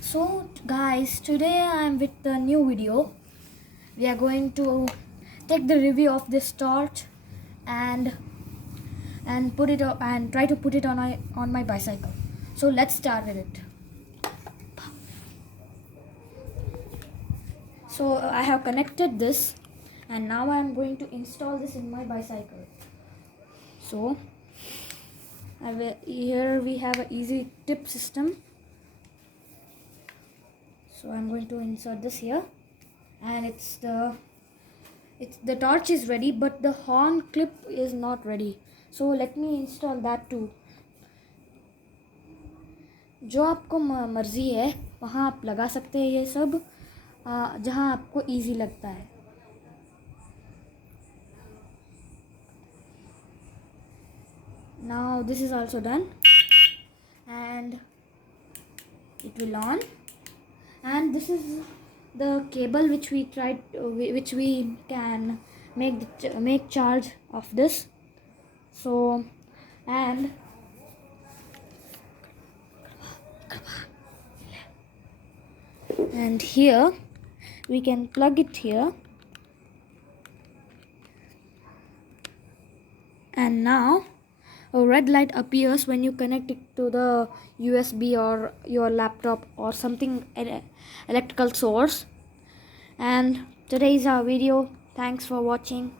So guys, today I am with a new video. We are going to take the review of this torch and put it and try to put it on my bicycle. So let's start with it. So I have connected this and now I am going to install this in my bicycle. So here we have an easy tip system. So I'm going to insert this here, and the torch is ready, but the horn clip is not ready. So let me install that too. जो आपको मर्जी है वहाँ आप लगा सकते हैं ये सब, जहाँ आपको इजी लगता है. Now this is also done and it will on, and this is the cable which we can make charge of this. So and here we can plug it here, and now a red light appears when you connect it to the USB or your laptop or something electrical source. And today is our video. Thanks for watching.